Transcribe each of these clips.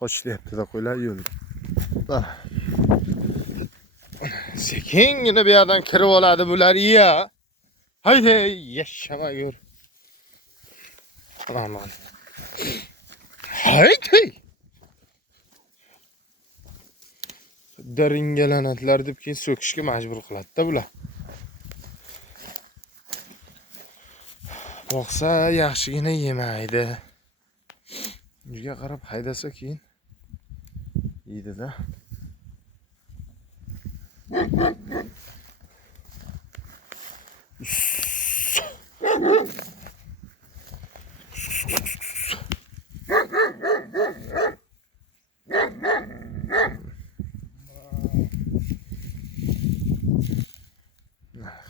Qochlayapti-da qo'ylar yo'lda. Sekingina bu yerdan kirib oladi bular ya. Haydi yashama yur. Aman. Haydi. Daringalanatlar deb keyin so'kishga majbur qiladi-da bular. Boqsa yaxshigina yemaydi. Uyga qarab haydasa keyin yeydi-da.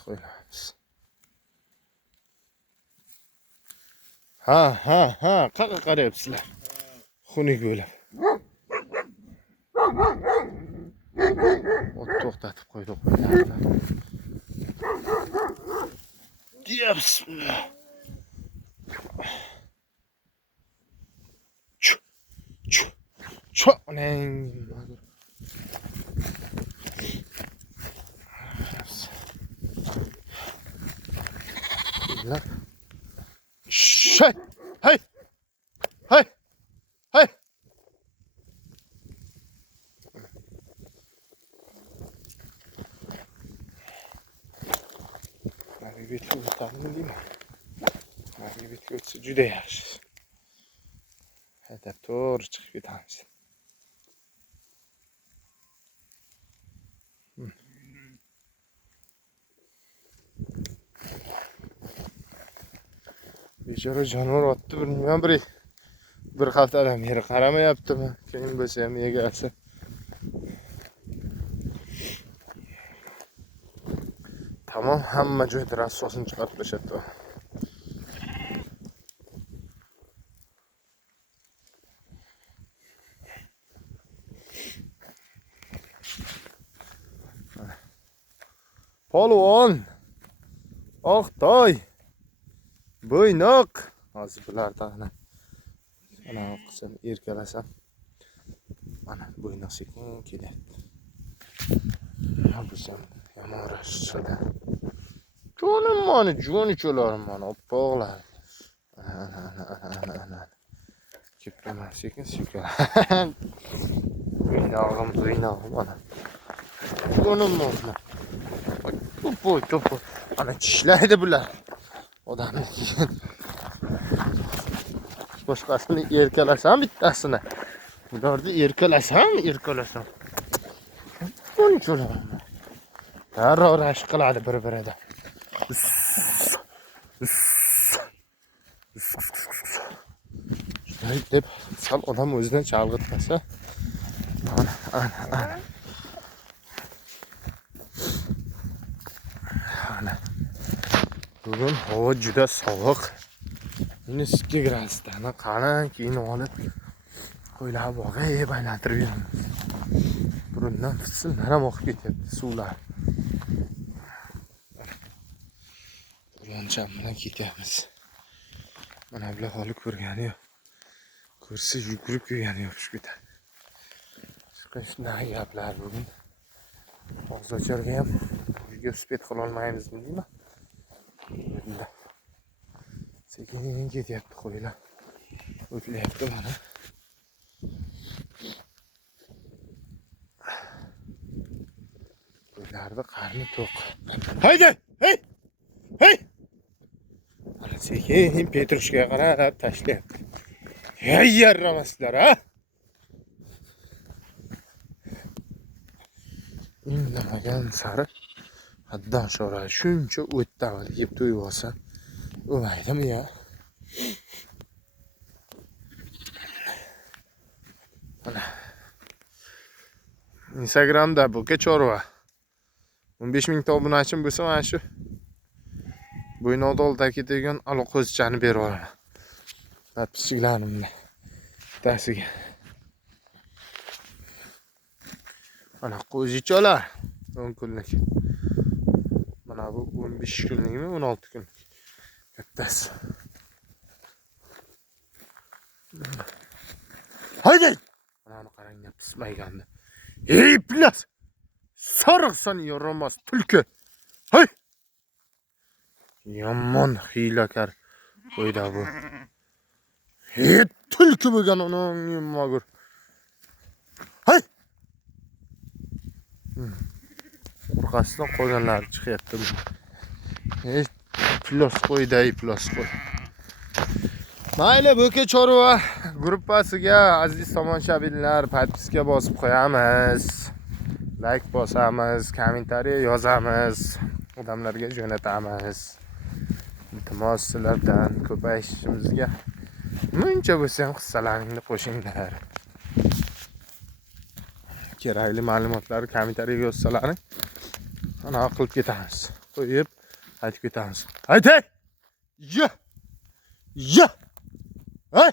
Qo'yamiz. Ha, qaqa qarayapsizlar. Xunuk bo'lib. Ot to'xtatib qo'ydi qo'ylarni. Bismillah. Chu. Neng. Bismillah. Hey. Betga o'tadimi deyman. Betga o'tsa juda yaxshi. Haydab to'g'ri chiqib ketamiz. Bechora jonivor otdi, bilmayman bir haftadan beri qaramayaptimi? Keyin bo'lsa ham egasi. Tamam, hamma joyda rassosini chiqarib tashlabdi. Polvon, Oqtoy, Bo'ynoq. Hozir bulardan ana qilsam, erkalasam. Mana Bo'ynoq sekin kelyapti. Mana bo'lsam yamoqrashdi. Jonim mana, jonicholarim mana, oppoqlar. Ana. Keptaman sekin. Bo'ynog'im mana. Jonim mana. To'p. Ana tishlaydi bular. Odamni keyin. Boshqasini erkalasam bittasini. Bularni erkalasam. Jonicholarim. Darrov rashk qiladi bir-biridan. Shunday deb sal odam o'zidan chalg'itmasa. Ana. Bugun havo juda sovuq. -2 gradusdan qani keyin olib qo'ylar bog'ga aylantirib yuramiz. Burundan fitsillar ham oqib ketyapti suvlar. Buruncham bilan ketyapmiz. Mana bular holi ko'rgani yo'q. Ko'rsa yugurib kelgani yo'q shu ketadi. Shunday gaplar bugun. Hozircha ham uyga uspet qila olmaymizmi deyman. Sekin ketyapti qo'ylar. O'tlayapti mana. Qo'ylarning qarni to'q. Haydi! Hey! Mana sekin Petrushkaga qarab tashlayapti. Hey yarramaslar, ha? Indamagan sari haddan shora shuncha o'tdan yeb to'yib olsa o'maydimi ya? Mana Instagramda Buka Chorva 15 ming obunachim bo'lsa, mana shu Bo'ynoqda oldagi ketadigan aloqo'zichani berib olaman. Podpischiklarni bittasiga. Mana qo'zicholar. 10 kunlik. Mana bu 15 kunlikmi, 16 kunlik. Kattasi. Haydi. Mana qarang, pismayganda. Ey plas. Sarıqsan yoramaz tulki. Hay. Yomon hiylakar qo'yda bu. Ey tulki bo'lgan onun mag'ur. Hay. Qo'rqasdan qo'yganlar chiqyapti bu. Ey plos qo'yday plos qo'y. Mayli, bo'ka chorva gruppasiga aziz tomoshabinlar podpiska bosib qo'yamiz. Like bosamiz, kommentariy yozamiz, odamlarga jo'natamiz. Iltimos sizlardan ko'payishimizga muncha bo'lsa ham hissalaringni qo'shinglar. Kerakli ma'lumotlarni kommentariyaga yozsalaring, ana qilib ketamiz. Qo'yib aytib ketamiz. Haydi! Ya! Ya! Hey!